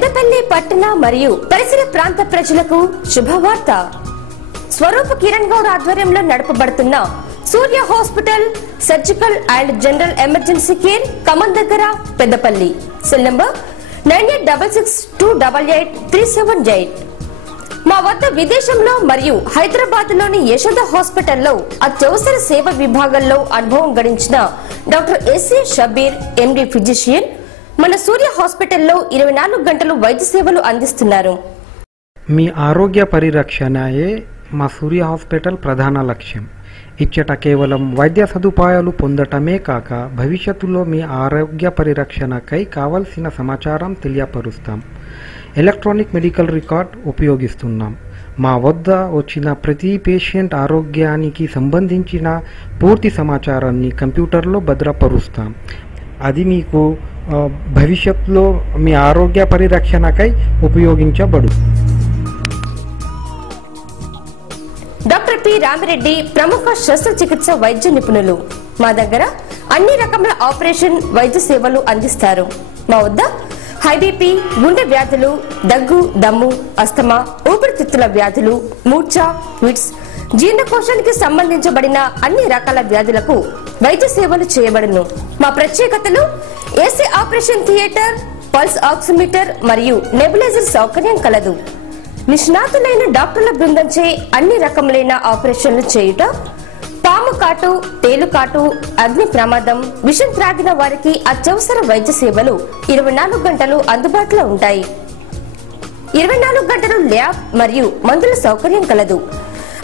పెద్దపల్లి పట్టణ మరియు పరిసర ప్రాంత ప్రజలకు శుభవార్త. స్వరూప్ కిరణ్ గౌడ్ ఆధ్వర్యంలో నడపబడుతున్న Surya hospital surgical and general emergency care Kaman దగ్గర పెద్దపల్లి. Cell number 9866288378. మా వద్ద విదేశంలో మరియు హైదరాబాద్ లోని యశోద హాస్పిటల్లో అత్యవసర సేవ విభాగంలో అనుభవం గడించిన doctor S A Shabbir MD physician మన సూర్య హాస్పిటల్లో 24 గంటలు వైద్య సేవలు అందిస్తున్నారు. మీ ఆరోగ్య పరిరక్షణయే మా సూర్య హాస్పిటల్ ప్రధాన లక్ష్యం. ఇచ్చట కేవలం వైద్య సదుపాయాలు పొందటమే కాక భవిష్యత్తులో మీ ఆరోగ్య పరిరక్షణకై కావలసిన సమాచారం తెలియపరుస్తాం. ఎలక్ట్రానిక్ మెడికల్ రికార్డ్ ఉపయోగిస్తున్నాం. మా వద్ద వచ్చిన ప్రతి పేషెంట్ ఆరోగ్యానికి సంబంధించిన పూర్తి సమాచారాన్ని కంప్యూటర్లో భద్రపరుస్తాం. అది మీకు భవిష్యత్తులో మీ ఆరోగ్య పరిరక్షణకై ఉపయోగించబడు. డాక్టర్ పి రామిరెడ్డి ప్రముఖ శస్త్రచికిత్స వైద్య నిపుణులు. మా దగ్గర అన్ని రకముల ఆపరేషన్ వైద్య సేవలు అందిస్తారు. మా వద్ద హై బీపీ, గుండె వ్యాధులు, దగ్గు, దమ్ము, అస్తమా, ఊపిరితిత్తుల వ్యాధులు, మూర్ఛ, ఫిట్స్, జీర్ణకోశానికి సంబంధించబడిన అన్ని రకాల వ్యాధులకు వైద్య సేవలు చేయబడును. మా ప్రత్యేకతలు AC operation theatre, pulse oximeter మరియు నెబులైజర్ సౌకర్యం కలదు. నిష్ణాతులైన డాక్టర్ల బృందంచే అన్ని రకములైన ఆపరేషన్లు చేయుట, పాము కాటు, తేలుకాటు, అగ్ని ప్రమాదం, విషం త్రాగిన వారికి అత్యవసర వైద్య సేవలు 24 గంటలు అందుబాటులో ఉంటాయి. 24 గంటలు ల్యాబ్ మరియు మందుల సౌకర్యం కలదు.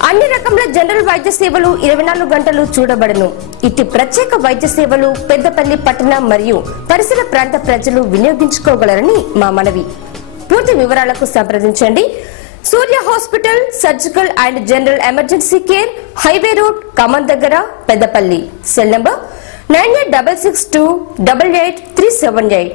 అన్ని రకముల జనరల్ వైద్య సేవలు 24 గంటలు చూడబడును. ఇట్టి ప్రత్యేక వైద్య సేవలు పెద్దపల్లి పట్టణ మరియు పరిసర ప్రాంత ప్రజలు వినియోగించుకోగలరని మా మనవి. పూర్తి వివరాలకు సంప్రదించండి. Surya hospital surgical and general emergency care, highway road, Kaman దగ్గర, పెద్దపల్లి. Cell number 9866288378.